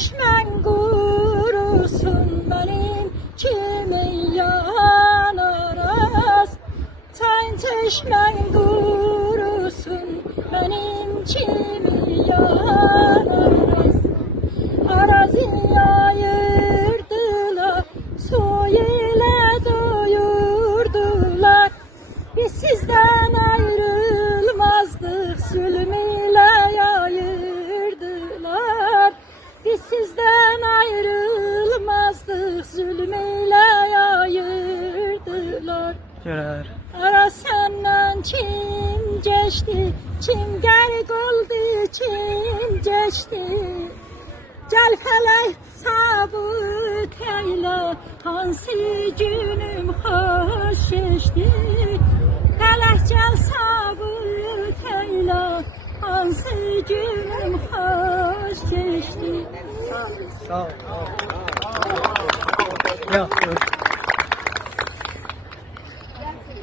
çeşmen kurusun benim kimi yanaraz. Sen çeşmen kurusun benim kimi yanaraz. Araziyi ayırdılar, su ile doyurdular. Biz sizden ayrılmazdık, zulüm ile ayırdılar. Biz sizden ayrılmazdık, zulüm ile ayırdılar. Ara senden kim geçti, kim gerek oldu, kim geçti. Gel felek sabit eyle, hansı günüm hoş geçti. Felek gel sabit eyle, hansı günüm hoş geçti. Sağ ol. Sağ ol.